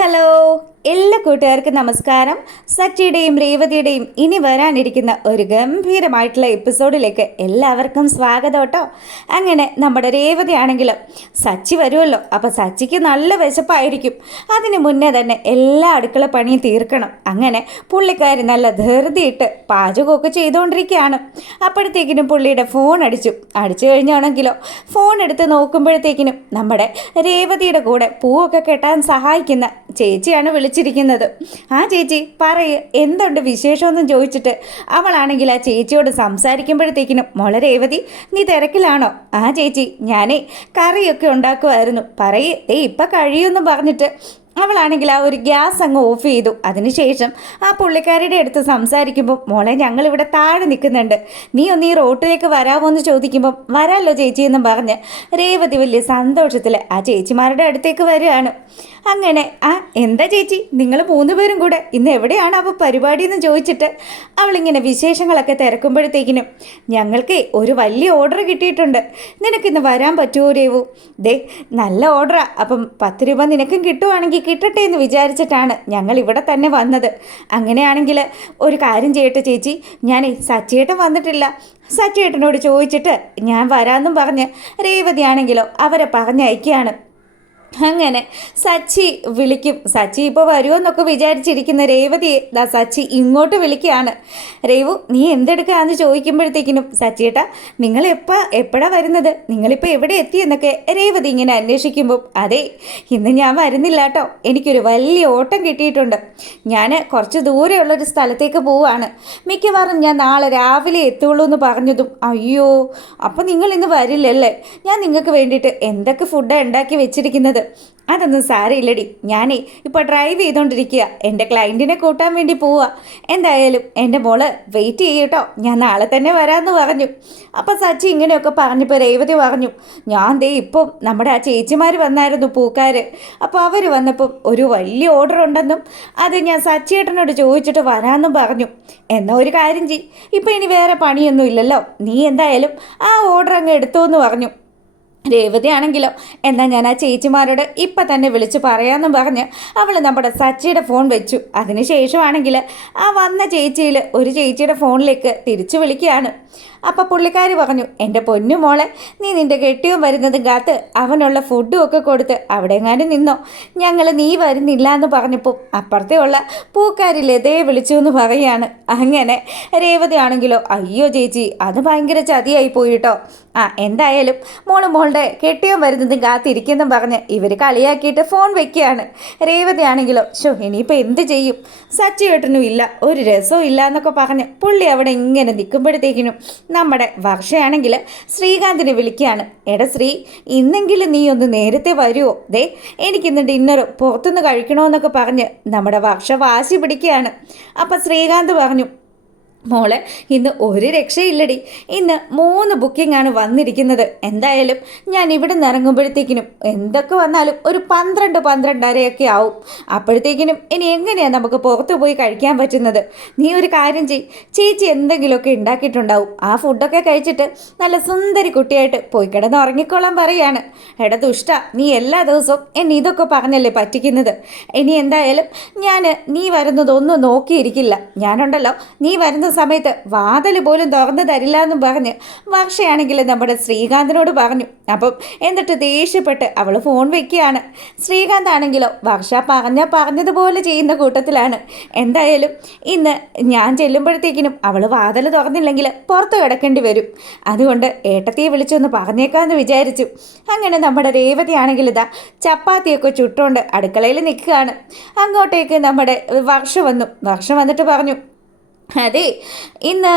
Hello എല്ലാ കൂട്ടുകാർക്കും നമസ്കാരം. സച്ചിയുടെയും രേവതിയുടെയും ഇനി വരാനിരിക്കുന്ന ഒരു ഗംഭീരമായിട്ടുള്ള എപ്പിസോഡിലേക്ക് എല്ലാവർക്കും സ്വാഗതം കേട്ടോ. അങ്ങനെ നമ്മുടെ രേവതി ആണെങ്കിലും സച്ചി വരുമല്ലോ, അപ്പം സച്ചിക്ക് നല്ല വിശപ്പായിരിക്കും. അതിന് മുന്നേ തന്നെ എല്ലാ അടുക്കള പണിയും തീർക്കണം. അങ്ങനെ പുള്ളിക്കാരി നല്ല ധൃതിയിട്ട് പാചകമൊക്കെ ചെയ്തുകൊണ്ടിരിക്കുകയാണ്. അപ്പോഴത്തേക്കിനും പുള്ളിയുടെ ഫോൺ അടിച്ചു കഴിഞ്ഞാണെങ്കിലോ ഫോൺ എടുത്ത് നോക്കുമ്പോഴത്തേക്കിനും നമ്മുടെ രേവതിയുടെ കൂടെ പൂവൊക്കെ കെട്ടാൻ സഹായിക്കുന്ന ചേച്ചിയാണ് വിളിച്ചിരിക്കുന്നത്. ആ ചേച്ചി പറയ്, എന്തുണ്ട് വിശേഷമൊന്നും ചോദിച്ചിട്ട് അവളാണെങ്കിൽ ആ ചേച്ചിയോട് സംസാരിക്കുമ്പോഴത്തേക്കിനും മോളെ രേവതി, നീ തിരക്കിലാണോ? ആ ചേച്ചി, ഞാനേ കറിയൊക്കെ ഉണ്ടാക്കുമായിരുന്നു. പറയ്, ഇപ്പം കഴിയുമെന്ന് പറഞ്ഞിട്ട് അവളാണെങ്കിൽ ആ ഒരു ഗ്യാസ് അങ്ങ് ഓഫ് ചെയ്തു. അതിനുശേഷം ആ പുള്ളിക്കാരുടെ അടുത്ത് സംസാരിക്കുമ്പോൾ മോളെ ഞങ്ങളിവിടെ താഴെ നിൽക്കുന്നുണ്ട്, നീ ഒന്ന് ഈ റോട്ടിലേക്ക് വരാമോ എന്ന് ചോദിക്കുമ്പം വരാമല്ലോ ചേച്ചി എന്നും പറഞ്ഞ് രേവതി വലിയ സന്തോഷത്തിൽ ആ ചേച്ചിമാരുടെ അടുത്തേക്ക് വരികയാണ്. അങ്ങനെ എന്താ ചേച്ചി, നിങ്ങൾ 3 പേരും കൂടെ ഇന്ന് എവിടെയാണ് അപ്പോൾ പരിപാടി എന്ന് ചോദിച്ചിട്ട് അവളിങ്ങനെ വിശേഷങ്ങളൊക്കെ തിരക്കുമ്പോഴത്തേക്കിനും ഞങ്ങൾക്ക് ഒരു വലിയ ഓർഡർ കിട്ടിയിട്ടുണ്ട്, നിനക്കിന്ന് വരാൻ പറ്റുമോ രേവു? ദേ നല്ല ഓർഡറാ, അപ്പം 10 രൂപ നിനക്കും കിട്ടുവാണെങ്കിൽ കിട്ടട്ടെ എന്ന് വിചാരിച്ചിട്ടാണ് ഞങ്ങൾ ഇവിടെ തന്നെ വന്നത്. അങ്ങനെയാണെങ്കിൽ ഒരു കാര്യം ചെയ്യട്ടെ ചേച്ചി, ഞാൻ സച്ചിയേട്ടൻ വന്നിട്ടില്ല, സച്ചിയേട്ടനോട് ചോദിച്ചിട്ട് ഞാൻ വരാമെന്നും പറഞ്ഞ് രേവതിയാണെങ്കിലോ അവരെ പറഞ്ഞയക്കുകയാണ്. അങ്ങനെ സച്ചി വിളിക്കും. സച്ചി ഇപ്പോൾ വരുമെന്നൊക്കെ വിചാരിച്ചിരിക്കുന്ന രേവതിയെ സച്ചി ഇങ്ങോട്ട് വിളിക്കുകയാണ്. രേവു, നീ എന്തെടുക്കുകയെന്ന് ചോദിക്കുമ്പോഴത്തേക്കിനും സച്ചിയേട്ടാ നിങ്ങൾ എപ്പോഴാണ് വരുന്നത്, നിങ്ങളിപ്പോൾ എവിടെ എത്തിയെന്നൊക്കെ രേവതി ഇങ്ങനെ അന്വേഷിക്കുമ്പോൾ അതെ ഇന്ന് ഞാൻ വരുന്നില്ല കേട്ടോ, എനിക്കൊരു വലിയ ഓട്ടം കിട്ടിയിട്ടുണ്ട്. ഞാൻ കുറച്ച് ദൂരെയുള്ളൊരു സ്ഥലത്തേക്ക് പോവുകയാണ്, മിക്കവാറും ഞാൻ നാളെ രാവിലെ എത്തുള്ളൂ എന്ന് പറഞ്ഞതും അയ്യോ അപ്പം നിങ്ങൾ ഇന്ന് വരില്ലല്ലേ, ഞാൻ നിങ്ങൾക്ക് വേണ്ടിയിട്ട് എന്തൊക്കെ ഫുഡാണ് ഉണ്ടാക്കി വെച്ചിരിക്കുന്നത്. അതൊന്നും സാരമില്ലടി, ഞാനേ ഇപ്പോൾ ഡ്രൈവ് ചെയ്തുകൊണ്ടിരിക്കുക, എൻ്റെ ക്ലയൻറ്റിനെ കൂട്ടാൻ വേണ്ടി പോവുക. എന്തായാലും എൻ്റെ മോള് വെയിറ്റ് ചെയ്യട്ടോ, ഞാൻ നാളെ തന്നെ വരാമെന്ന് പറഞ്ഞു. അപ്പോൾ സച്ചി ഇങ്ങനെയൊക്കെ പറഞ്ഞപ്പോൾ രേവതി പറഞ്ഞു, ഞാൻ ദേ ഇപ്പം നമ്മുടെ ആ ചേച്ചിമാർ വന്നായിരുന്നു പൂക്കാർ, അപ്പോൾ അവർ വന്നപ്പം ഒരു വലിയ ഓർഡർ ഉണ്ടെന്നും അത് ഞാൻ സച്ചിയേട്ടനോട് ചോദിച്ചിട്ട് വരാമെന്നും പറഞ്ഞു. എന്നാൽ ഒരു കാര്യം ചെയ്യ്, ഇപ്പോൾ ഇനി വേറെ പണിയൊന്നും ഇല്ലല്ലോ, നീ എന്തായാലും ആ ഓർഡർ അങ്ങ് എടുത്തോ എന്ന് പറഞ്ഞു. രേവതി ആണെങ്കിലോ എന്നാൽ ഞാൻ ആ ചേച്ചിമാരോട് ഇപ്പം തന്നെ വിളിച്ച് പറയാമെന്നും പറഞ്ഞ് അവൾ നമ്മുടെ സച്ചിയുടെ ഫോൺ വെച്ചു. അതിനുശേഷമാണെങ്കിൽ ആ വന്ന ചേച്ചിയിൽ ഒരു ചേച്ചിയുടെ ഫോണിലേക്ക് തിരിച്ചു വിളിക്കുകയാണ്. അപ്പം പുള്ളിക്കാരി പറഞ്ഞു, എൻ്റെ പൊന്നു മോളെ, നീ നിൻ്റെ കെട്ടിയും വരുന്നതും കാത്ത് അവനുള്ള ഫുഡും ഒക്കെ കൊടുത്ത് അവിടെ എങ്ങാനും നിന്നോ, ഞങ്ങൾ നീ വരുന്നില്ല എന്ന് പറഞ്ഞപ്പോൾ അപ്പുറത്തെ ഉള്ള പൂക്കാരി ലതയെ വിളിച്ചു എന്ന് പറയുകയാണ്. അങ്ങനെ രേവതി ആണെങ്കിലോ അയ്യോ ചേച്ചി അത് ഭയങ്കര ചതിയായി പോയിട്ടോ, എന്തായാലും മോളുടെ കെട്ടിയും വരുന്നതും കാത്തിരിക്കുന്നെന്നും പറഞ്ഞ് ഇവർ കളിയാക്കിയിട്ട് ഫോൺ വെക്കുകയാണ്. രേവതി ആണെങ്കിലോ ഇനിയിപ്പോൾ എന്ത് ചെയ്യും, സച്ചിയേട്ടനും ഇല്ല, ഒരു രസവും ഇല്ല എന്നൊക്കെ പറഞ്ഞ് പുള്ളി അവിടെ ഇങ്ങനെ നിൽക്കുമ്പോഴത്തേക്കിനും നമ്മുടെ വർഷയാണെങ്കിൽ ശ്രീകാന്തിനെ വിളിക്കുകയാണ്. എടാ ശ്രീ, ഇന്നെങ്കിലും നീ ഒന്ന് നേരത്തെ വരുമോ, ദേ എനിക്കിന്ന് ഡിന്നർ പുറത്തുനിന്ന് കഴിക്കണമെന്നൊക്കെ പറഞ്ഞ് നമ്മുടെ വർഷ വാശി പിടിക്കുകയാണ്. അപ്പം ശ്രീകാന്ത് പറഞ്ഞു, മോളെ ഇന്ന് ഒരു രക്ഷയില്ലടി, ഇന്ന് 3 ബുക്കിംഗ് ആണ് വന്നിരിക്കുന്നത്. എന്തായാലും ഞാൻ ഇവിടെ നിന്ന് ഇറങ്ങുമ്പോഴത്തേക്കിനും എന്തൊക്കെ വന്നാലും ഒരു 12-12:30 ആവും. അപ്പോഴത്തേക്കിനും ഇനി എങ്ങനെയാണ് നമുക്ക് പുറത്ത് പോയി കഴിക്കാൻ പറ്റുന്നത്? നീ ഒരു കാര്യം ചേച്ചി എന്തെങ്കിലുമൊക്കെ ഉണ്ടാക്കിയിട്ടുണ്ടാവും, ആ ഫുഡൊക്കെ കഴിച്ചിട്ട് നല്ല സുന്ദരി കുട്ടിയായിട്ട് പോയി കിടന്ന് ഉറങ്ങിക്കോളാൻ പറയാണ്. എടാ ദുഷ്ട, നീ എല്ലാ ദിവസവും എന്നെ ഇതൊക്കെ പറഞ്ഞല്ലേ പറ്റിക്കുന്നത്. ഇനി എന്തായാലും നീ വരുന്നതൊന്നും നോക്കിയിരിക്കില്ല, ഞാനുണ്ടല്ലോ നീ വരുന്ന സമയത്ത് വാതിൽ പോലും തുറന്നു തരില്ല എന്നും പറഞ്ഞ് വർഷയാണെങ്കിൽ നമ്മുടെ ശ്രീകാന്തിനോട് പറഞ്ഞു. അപ്പം എന്നിട്ട് ദേഷ്യപ്പെട്ട് അവൾ ഫോൺ വെക്കുകയാണ്. ശ്രീകാന്ത് ആണെങ്കിലോ വർഷ പറഞ്ഞതുപോലെ ചെയ്യുന്ന കൂട്ടത്തിലാണ്. എന്തായാലും ഇന്ന് ഞാൻ ചെല്ലുമ്പോഴത്തേക്കിനും അവൾ വാതിൽ തുറന്നില്ലെങ്കിൽ പുറത്ത് കിടക്കേണ്ടി വരും, അതുകൊണ്ട് ഏട്ടത്തിയെ വിളിച്ചൊന്ന് പറഞ്ഞേക്കാമെന്ന് വിചാരിച്ചു. അങ്ങനെ നമ്മുടെ രേവതി ആണെങ്കിൽ ഇതാ ചപ്പാത്തിയൊക്കെ ചുട്ടുകൊണ്ട് അടുക്കളയിൽ നിൽക്കുകയാണ്. അങ്ങോട്ടേക്ക് നമ്മുടെ വർഷ വന്നിട്ട് പറഞ്ഞു, അതെ ഇന്ന്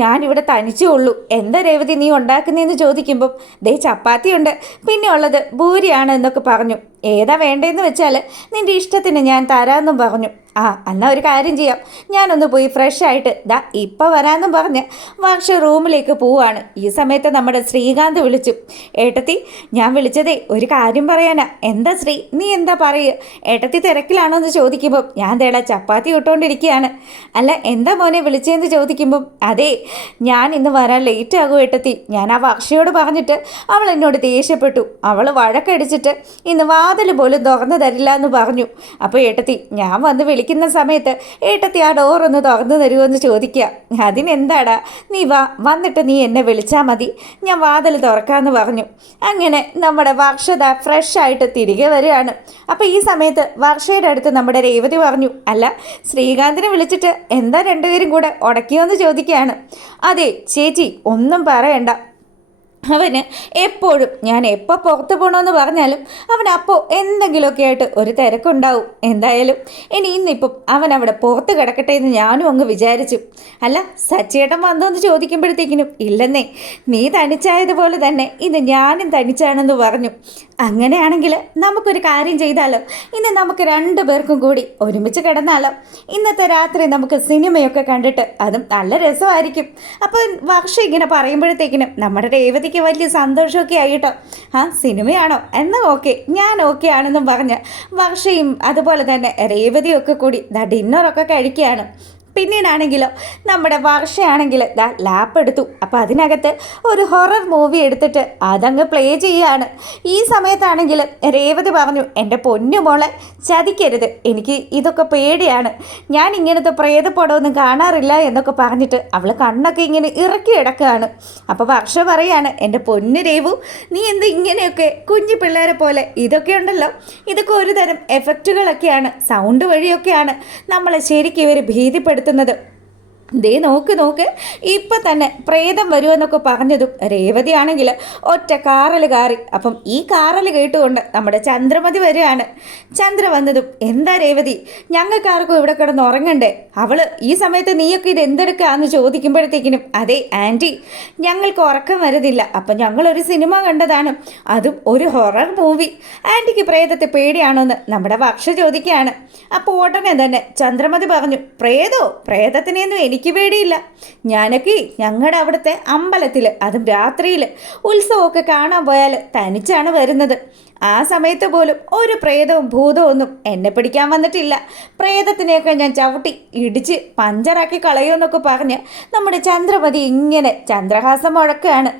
ഞാനിവിടെ തനിച്ചേ ഉള്ളൂ, എന്താ രേവതി നീ ഉണ്ടാക്കുന്നതെന്ന് ചോദിക്കുമ്പം ദേ ചപ്പാത്തിയുണ്ട്, പിന്നെ ഉള്ളത് ഭൂരിയാണ് എന്നൊക്കെ പറഞ്ഞു. ഏതാ വേണ്ടതെന്ന് വെച്ചാൽ നിൻ്റെ ഇഷ്ടത്തിന് ഞാൻ തരാമെന്നും പറഞ്ഞു. എന്നാൽ ഒരു കാര്യം ചെയ്യാം, ഞാനൊന്ന് പോയി ഫ്രഷ് ആയിട്ട് ഇപ്പം വരാമെന്നും പറഞ്ഞ് വർഷ റൂമിലേക്ക് പോവുകയാണ്. ഈ സമയത്ത് നമ്മുടെ ശ്രീകാന്ത് വിളിച്ചു, ഏട്ടത്തി ഞാൻ വിളിച്ചതേ ഒരു കാര്യം പറയാനാ. എന്താ ശ്രീ, നീ എന്താ പറയുക, ഏട്ടത്തി തിരക്കിലാണോ എന്ന് ചോദിക്കുമ്പം ഞാൻ തേടാ ചപ്പാത്തി ഇട്ടുകൊണ്ടിരിക്കുകയാണ്. അല്ല എന്താ മോനെ വിളിച്ചതെന്ന് ചോദിക്കുമ്പം അതെ ഞാൻ ഇന്ന് വരാൻ ലേറ്റ് ആകും ഏട്ടത്തി, ഞാൻ ആ വർഷയോട് പറഞ്ഞിട്ട് അവൾ എന്നോട് ദേഷ്യപ്പെട്ടു, അവൾ വഴക്കടിച്ചിട്ട് ഇന്ന് വാതിൽ പോലും തുറന്നു തരില്ല എന്ന് പറഞ്ഞു. അപ്പോൾ ഏട്ടത്തി ഞാൻ വന്ന് വിളിക്കുന്ന സമയത്ത് ഏട്ടത്തി ആ ഡോറൊന്ന് തുറന്നു തരുമോ എന്ന് ചോദിക്കുക. അതിനെന്താടാ, നീ വന്നിട്ട് നീ എന്നെ വിളിച്ചാൽ മതി, ഞാൻ വാതിൽ തുറക്കാമെന്ന് പറഞ്ഞു. അങ്ങനെ നമ്മുടെ വർഷത ഫ്രഷ് ആയിട്ട് തിരികെ വരികയാണ്. അപ്പോൾ ഈ സമയത്ത് വർഷയുടെ അടുത്ത് നമ്മുടെ രേവതി പറഞ്ഞു, അല്ല ശ്രീകാന്തിനെ വിളിച്ചിട്ട് എന്താ രണ്ടുപേരും കൂടെ ഉടക്കിയോന്ന് ചോദിക്കുകയാണ്. അതെ ചേച്ചി ഒന്നും പറയണ്ട, അവന് എപ്പോഴും ഞാൻ എപ്പോൾ പുറത്ത് പോകണമെന്ന് പറഞ്ഞാലും അവൻ അപ്പോൾ എന്തെങ്കിലുമൊക്കെ ആയിട്ട് ഒരു തിരക്കുണ്ടാവും. എന്തായാലും ഇന്നിപ്പം അവൻ അവിടെ പുറത്ത് കിടക്കട്ടെ എന്ന് ഞാനും അങ്ങ് വിചാരിച്ചു. അല്ല സച്ചേട്ടൻ വന്നോന്ന് ചോദിക്കുമ്പോഴത്തേക്കിനും ഇല്ലെന്നേ, നീ തനിച്ചായതുപോലെ തന്നെ ഇത് ഞാനും തനിച്ചാണെന്ന് പറഞ്ഞു. അങ്ങനെയാണെങ്കിൽ നമുക്കൊരു കാര്യം ചെയ്താലോ, ഇന്ന് നമുക്ക് 2 പേർക്കും കൂടി ഒരുമിച്ച് കിടന്നാലോ? ഇന്നത്തെ രാത്രി നമുക്ക് സിനിമയൊക്കെ കണ്ടിട്ട് അതും നല്ല രസമായിരിക്കും. അപ്പോൾ വർഷം ഇങ്ങനെ പറയുമ്പോഴത്തേക്കിനും നമ്മുടെ രേവതിക്ക് വലിയ സന്തോഷമൊക്കെ ആയിട്ടോ. സിനിമയാണോ എന്നാൽ ഓക്കെ, ഞാൻ ഓക്കെ ആണെന്നും പറഞ്ഞ് വർഷയും അതുപോലെ തന്നെ രേവതിയും ഒക്കെ കൂടി ഡിന്നറൊക്കെ കഴിക്കുകയാണ്. പിന്നീടാണെങ്കിലോ നമ്മുടെ വർഷയാണെങ്കിൽ ലാപ്പ് എടുത്തു. അപ്പോൾ അതിനകത്ത് ഒരു ഹൊറർ മൂവി എടുത്തിട്ട് അതങ്ങ് പ്ലേ ചെയ്യുകയാണ്. ഈ സമയത്താണെങ്കിൽ രേവതി പറഞ്ഞു, എൻ്റെ പൊന്നു മോളെ ചതിക്കരുത്, എനിക്ക് ഇതൊക്കെ പേടിയാണ്, ഞാൻ ഇങ്ങനത്തെ പ്രേതപ്പടമൊന്നും കാണാറില്ല എന്നൊക്കെ പറഞ്ഞിട്ട് അവൾ കണ്ണൊക്കെ ഇങ്ങനെ ഇറക്കി കിടക്കുകയാണ്. അപ്പോൾ വർഷ പറയാണ്, എൻ്റെ പൊന്നു രേവു നീ എന്ത് ഇങ്ങനെയൊക്കെ കുഞ്ഞു പിള്ളേരെ പോലെ, ഇതൊക്കെ ഉണ്ടല്ലോ ഇതൊക്കെ ഒരു തരം എഫക്റ്റുകളൊക്കെയാണ്, സൗണ്ട് വഴിയൊക്കെയാണ് നമ്മളെ ശരിക്കും ഇവർ ഭീതിപ്പെടുത്തുന്നത്. ദേ നോക്ക് ഇപ്പം തന്നെ പ്രേതം വരുമെന്നൊക്കെ പറഞ്ഞതും രേവതി ആണെങ്കിൽ ഒറ്റ കാറൽ കാറി. അപ്പം ഈ കാറൽ കേട്ടുകൊണ്ട് നമ്മുടെ ചന്ദ്രമതി വരികയാണ്. ചന്ദ്ര വന്നതും, എന്താ രേവതി ഞങ്ങൾക്കാർക്കും ഇവിടെ കിടന്ന് ഉറങ്ങണ്ടേ? അവള് ഈ സമയത്ത് നീയൊക്കെ ഇത് എന്തെടുക്കാന്ന് ചോദിക്കുമ്പോഴത്തേക്കിനും, അതെ ആൻറ്റി ഞങ്ങൾക്ക് ഉറക്കം വരുന്നില്ല, അപ്പം ഞങ്ങളൊരു സിനിമ കണ്ടതാണ്, അതും ഒരു ഹൊറർ മൂവി. ആൻറ്റിക്ക് പ്രേതത്തെ പേടിയാണോന്ന് നമ്മുടെ വർഷ ചോദിക്കുകയാണ്. അപ്പോൾ ഉടനെ തന്നെ ചന്ദ്രമതി പറഞ്ഞു, പ്രേതത്തിനെയൊന്നും എനിക്ക് പേടിയില്ല, ഞാനൊക്കെ ഞങ്ങളുടെ അവിടുത്തെ അമ്പലത്തിൽ അതും രാത്രിയിൽ ഉത്സവമൊക്കെ കാണാൻ പോയാൽ തനിച്ചാണ് വരുന്നത്. ആ സമയത്ത് പോലും ഒരു പ്രേതവും ഭൂതവും ഒന്നും എന്നെ പിടിക്കാൻ വന്നിട്ടില്ല. പ്രേതത്തിനെയൊക്കെ ഞാൻ ചവിട്ടി ഇടിച്ച് പഞ്ചറാക്കി കളയുമെന്നൊക്കെ പറഞ്ഞ് നമ്മുടെ ചന്ദ്രമതി ഇങ്ങനെ ചന്ദ്രഹാസം മുഴക്കുകയാണ്.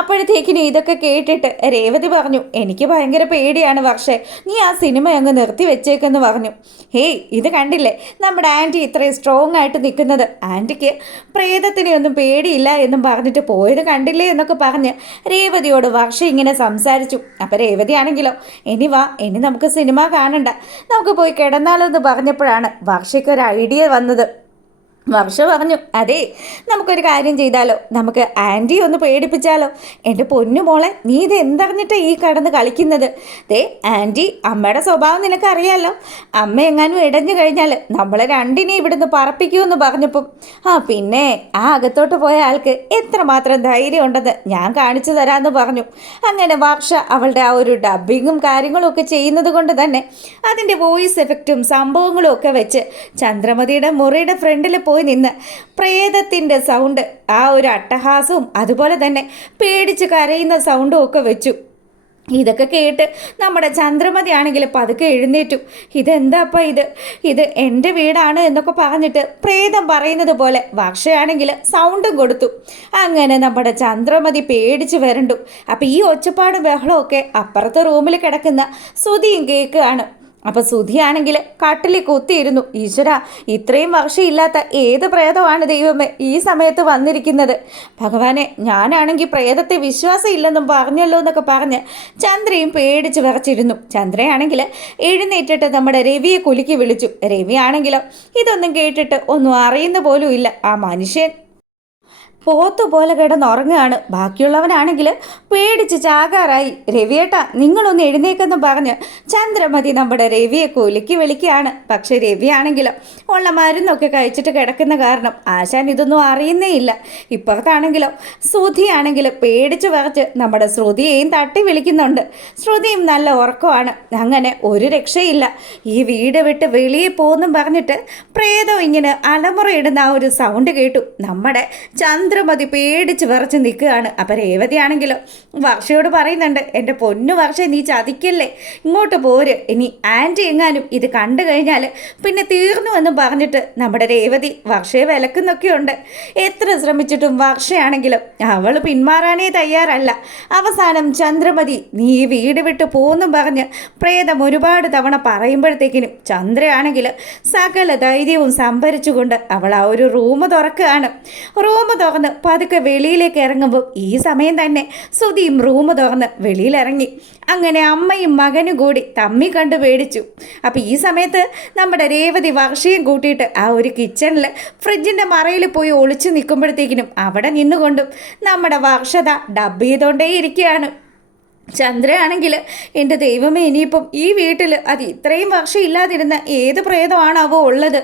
അപ്പോഴത്തേക്കിനും ഇതൊക്കെ കേട്ടിട്ട് രേവതി പറഞ്ഞു, എനിക്ക് ഭയങ്കര പേടിയാണ് വർഷേ, നീ ആ സിനിമ അങ്ങ് നിർത്തി വെച്ചേക്കെന്ന് പറഞ്ഞു. ഹേയ് ഇത് കണ്ടില്ലേ നമ്മുടെ ആൻറ്റി ഇത്രയും സ്ട്രോങ് ആയിട്ട് നിൽക്കുന്നത്, ആൻറ്റിക്ക് പ്രേതത്തിനെ ഒന്നും പേടിയില്ല എന്നും പറഞ്ഞിട്ട് പോയത് കണ്ടില്ലേ എന്നൊക്കെ പറഞ്ഞ് രേവതിയോട് വർഷ ഇങ്ങനെ സംസാരിച്ചു. അപ്പം രേവതി ആണെങ്കിലോ, ഇനി നമുക്ക് സിനിമ കാണണ്ട, നമുക്ക് പോയി കിടന്നാലോ എന്ന് പറഞ്ഞപ്പോഴാണ് വർഷയ്ക്ക് ഒരു ഐഡിയ വന്നത്. വർഷ പറഞ്ഞു, അതെ നമുക്കൊരു കാര്യം ചെയ്താലോ, നമുക്ക് ആൻറ്റി ഒന്ന് പേടിപ്പിച്ചാലോ? എൻ്റെ പൊന്നു മോളെ നീ ഇത് എന്തറിഞ്ഞിട്ട് ഈ കടന്ന് കളിക്കുന്നത്? ദേ ആൻറ്റി അമ്മയുടെ സ്വഭാവം നിനക്കറിയാമല്ലോ, അമ്മ എങ്ങാനും ഇടഞ്ഞു കഴിഞ്ഞാൽ നമ്മളെ രണ്ടിനെ ഇവിടുന്ന് പറപ്പിക്കുമെന്ന് പറഞ്ഞപ്പം പിന്നെ ആ അകത്തോട്ട് പോയ ആൾക്ക് എത്രമാത്രം ധൈര്യം ഉണ്ടെന്ന് ഞാൻ കാണിച്ചു തരാമെന്ന് പറഞ്ഞു. അങ്ങനെ വർഷ അവളുടെ ആ ഒരു ഡബ്ബിങ്ങും കാര്യങ്ങളും ഒക്കെ ചെയ്യുന്നത് കൊണ്ട് തന്നെ അതിൻ്റെ വോയിസ് എഫക്റ്റും സംഭവങ്ങളും ഒക്കെ വെച്ച് ചന്ദ്രമതിയുടെ മുറിയുടെ ഫ്രണ്ടിൽ പോയി നിന്ന് പ്രേതത്തിൻ്റെ സൗണ്ട്, ആ ഒരു അട്ടഹാസവും അതുപോലെ തന്നെ പേടിച്ച് കരയുന്ന സൗണ്ടും ഒക്കെ വെച്ചു. ഇതൊക്കെ കേട്ട് നമ്മുടെ ചന്ദ്രമതി ആണെങ്കിൽ പതുക്കെ എഴുന്നേറ്റു. ഇതെന്താപ്പ ഇത് എൻ്റെ വീടാണ് എന്നൊക്കെ പറഞ്ഞിട്ട് പ്രേതം പറയുന്നത് പോലെ വർഷയാണെങ്കിൽ സൗണ്ടും കൊടുത്തു. അങ്ങനെ നമ്മുടെ ചന്ദ്രമതി പേടിച്ച് വരണ്ടു. അപ്പം ഈ ഒച്ചപ്പാടും ബഹളമൊക്കെ അപ്പുറത്തെ റൂമിൽ കിടക്കുന്ന ശ്രുതിയും കേൾക്കുകയാണ്. അപ്പോൾ സുധിയാണെങ്കിൽ കട്ടിലിൽ കുത്തിയിരുന്നു. ഈശ്വര ഇത്രയും വർഷമില്ലാത്ത ഏത് പ്രേതമാണ് ദൈവമേ ഈ സമയത്ത് വന്നിരിക്കുന്നത്? ഭഗവാനെ ഞാനാണെങ്കിൽ പ്രേതത്തെ വിശ്വാസം ഇല്ലെന്നും പറഞ്ഞല്ലോ എന്നൊക്കെ പറഞ്ഞ് ചന്ദ്രയും പേടിച്ച് വിറച്ചിരുന്നു. ചന്ദ്രയാണെങ്കിൽ എഴുന്നേറ്റിട്ട് നമ്മുടെ രവിയെ കുലുക്കി വിളിച്ചു. രവിയാണെങ്കിലോ ഇതൊന്നും കേട്ടിട്ട് ഒന്നും അറിയുന്ന പോലും ഇല്ല. ആ മനുഷ്യൻ പോത്തുപോലെ കിടന്നുറങ്ങുകയാണ്. ബാക്കിയുള്ളവനാണെങ്കിൽ പേടിച്ച് ചാകാറായി. രവിയേട്ടാ നിങ്ങളൊന്ന് എഴുന്നേക്കെന്ന് പറഞ്ഞ് ചന്ദ്രമതി നമ്മുടെ രവിയെ കുലുക്കി വിളിക്കുകയാണ്. പക്ഷെ രവിയാണെങ്കിലോ ഉള്ള മരുന്നൊക്കെ കഴിച്ചിട്ട് കിടക്കുന്ന കാരണം ആശാൻ ഇതൊന്നും അറിയുന്നേ ഇല്ല. ഇപ്പുറത്താണെങ്കിലോ ശ്രുതിയാണെങ്കിൽ പേടിച്ച് വിറച്ച് നമ്മുടെ ശ്രുതിയെയും തട്ടി വിളിക്കുന്നുണ്ട്. ശ്രുതിയും നല്ല ഉറക്കമാണ്. അങ്ങനെ ഒരു രക്ഷയില്ല. ഈ വീട് വിട്ട് വെളിയെ പോകുന്നും പറഞ്ഞിട്ട് പ്രേതം ഇങ്ങനെ അലമുറയിടുന്ന ആ ഒരു സൗണ്ട് കേട്ടു. നമ്മുടെ ചന്ദ്രമതി പേടിച്ച് വിറച്ച് നിൽക്കുകയാണ്. അപ്പം രേവതിയാണെങ്കിലോ വർഷയോട് പറയുന്നുണ്ട്, എൻ്റെ പൊന്നു വർഷ നീ ചതിക്കല്ലേ, ഇങ്ങോട്ട് പോര്, ഇനി ആൻറ്റി എങ്ങാനും ഇത് കണ്ടു കഴിഞ്ഞാൽ പിന്നെ തീർന്നുവെന്നും പറഞ്ഞിട്ട് നമ്മുടെ രേവതി വർഷയെ വിലക്കുന്നൊക്കെയുണ്ട്. എത്ര ശ്രമിച്ചിട്ടും വർഷയാണെങ്കിലും അവൾ പിന്മാറാനേ തയ്യാറല്ല. അവസാനം ചന്ദ്രമതി നീ ഈ വീട് വിട്ട് പോന്നും പറഞ്ഞ് പ്രേതം ഒരുപാട് തവണ പറയുമ്പോഴത്തേക്കിനും ചന്ദ്രയാണെങ്കിൽ സകല ധൈര്യവും സംഭരിച്ചുകൊണ്ട് അവൾ ആ ഒരു റൂം തുറക്കുകയാണ്. റൂം തുറന്ന് പതുക്കെ വെളിയിലേക്ക് ഇറങ്ങുമ്പോൾ ഈ സമയം തന്നെ സുധിയും റൂം തുറന്ന് വെളിയിലിറങ്ങി. അങ്ങനെ അമ്മയും മകനും കൂടി തമ്മി കണ്ട് പേടിച്ചു. അപ്പം ഈ സമയത്ത് നമ്മുടെ രേവതി വർഷയും കൂട്ടിയിട്ട് ആ ഒരു കിച്ചണിൽ ഫ്രിഡ്ജിൻ്റെ മറയിൽ പോയി ഒളിച്ചു നിൽക്കുമ്പോഴത്തേക്കിനും അവിടെ നിന്നുകൊണ്ടും നമ്മുടെ വർഷത ഡബ് ചെയ്തുകൊണ്ടേ ഇരിക്കുകയാണ്. ചന്ദ്രയാണെങ്കിൽ എൻ്റെ ദൈവമേ ഇനിയിപ്പം ഈ വീട്ടിൽ അത് ഇത്രയും വർഷം ഇല്ലാതിരുന്ന ഏത് പ്രേതമാണാവോ ഉള്ളത്,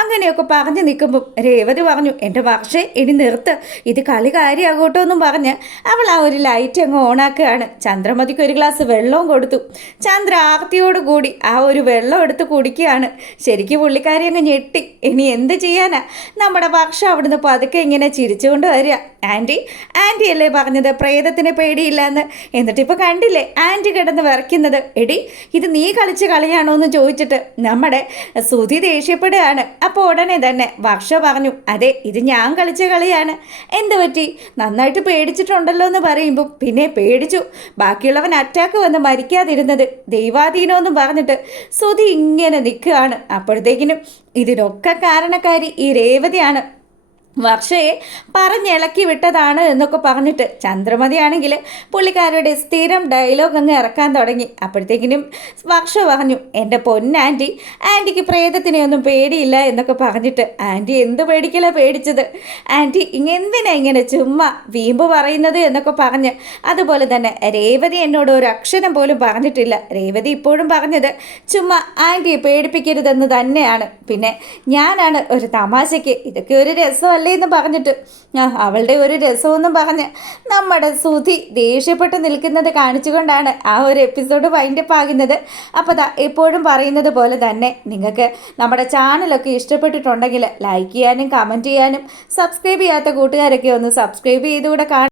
അങ്ങനെയൊക്കെ പറഞ്ഞു നിൽക്കുമ്പം രേവതി പറഞ്ഞു, എൻ്റെ വർഷേ ഇനി നിർത്ത്, ഇത് കളി കാര്യമാകോട്ടോ എന്നും പറഞ്ഞ് അവൾ ആ ഒരു ലൈറ്റ് അങ്ങ് ഓണാക്കുകയാണ്. ചന്ദ്രമതിക്ക് ഒരു ഗ്ലാസ് വെള്ളവും കൊടുത്തു. ചന്ദ്ര ആർത്തിയോടുകൂടി ആ ഒരു വെള്ളം എടുത്ത് കുടിക്കുകയാണ്. ശരിക്കും പുള്ളിക്കാരി അങ്ങ് ഞെട്ടി. ഇനി എന്ത് ചെയ്യാനാ? നമ്മുടെ വർഷം അവിടുന്ന് പതുക്കെ ഇങ്ങനെ ചിരിച്ചുകൊണ്ട് വരിക. ആൻറ്റി അല്ലേ പറഞ്ഞത് പ്രേതത്തിന് പേടിയില്ല എന്ന്, എന്നിട്ടിപ്പോൾ കണ്ടില്ലേ ആൻറ്റി കിടന്ന് വിറയ്ക്കുന്നത്. എടി ഇത് നീ കളിച്ച കളിയാണോ എന്ന് ചോദിച്ചിട്ട് നമ്മുടെ സുധി ദേഷ്യപ്പെടുകയാണ്. അപ്പോൾ ഉടനെ തന്നെ വർഷ പറഞ്ഞു, അതെ ഇത് ഞാൻ കളിച്ച കളിയാണ്. എന്ത് പറ്റി? നന്നായിട്ട് പേടിച്ചിട്ടുണ്ടല്ലോ എന്ന് പറയുമ്പോൾ പിന്നെ പേടിച്ചു, ബാക്കിയുള്ളവൻ അറ്റാക്ക് വന്ന് മരിക്കാതിരുന്നത് ദൈവാധീനമെന്നും പറഞ്ഞിട്ട് സുധി ഇങ്ങനെ നിൽക്കുകയാണ്. അപ്പോഴത്തേക്കിനും ഇതിനൊക്കെ കാരണക്കാരി ഈ രേവതിയാണ്. വർഷയെ പറഞ്ഞിളക്കി വിട്ടതാണ് എന്നൊക്കെ പറഞ്ഞിട്ട് ചന്ദ്രമതിയാണെങ്കിൽ പുള്ളിക്കാരുടെ സ്ഥിരം ഡയലോഗ് അങ്ങ് ഇറക്കാൻ തുടങ്ങി. അപ്പോഴത്തേക്കിനും വർഷ പറഞ്ഞു, എൻ്റെ പൊന്നാൻറ്റി, ആൻറ്റിക്ക് പ്രേതത്തിനെയൊന്നും പേടിയില്ല എന്നൊക്കെ പറഞ്ഞിട്ട് ആൻറ്റി എന്ത് പേടിക്കല പേടിച്ചത്, ആൻറ്റി എന്തിനാ ഇങ്ങനെ ചുമ്മാ വീമ്പ് പറയുന്നത് എന്നൊക്കെ പറഞ്ഞ്. അതുപോലെ തന്നെ രേവതി എന്നോട് ഒരു അക്ഷരം പോലും പറഞ്ഞിട്ടില്ല. രേവതി ഇപ്പോഴും പറഞ്ഞത് ചുമ്മാ ആൻറ്റിയെ പേടിപ്പിക്കരുതെന്ന് തന്നെയാണ്. പിന്നെ ഞാനാണ് ഒരു തമാശയ്ക്ക് ഇതൊക്കെ ഒരു രസമല്ല എന്ന് പറഞ്ഞിട്ട് അവളുടെ ഒരു രസമെന്നും പറഞ്ഞ് നമ്മുടെ സുധി ദേഷ്യപ്പെട്ട് നിൽക്കുന്നത് കാണിച്ചുകൊണ്ടാണ് ആ ഒരു എപ്പിസോഡ് വൈൻഡപ്പ് ആകുന്നത്. അപ്പോൾ എപ്പോഴും പറയുന്നത് പോലെ തന്നെ നിങ്ങൾക്ക് നമ്മുടെ ചാനലൊക്കെ ഇഷ്ടപ്പെട്ടിട്ടുണ്ടെങ്കിൽ ലൈക്ക് ചെയ്യാനും കമൻറ്റ് ചെയ്യാനും സബ്സ്ക്രൈബ് ചെയ്യാത്ത കൂട്ടുകാരൊക്കെ ഒന്ന് സബ്സ്ക്രൈബ് ചെയ്തുകൂടെ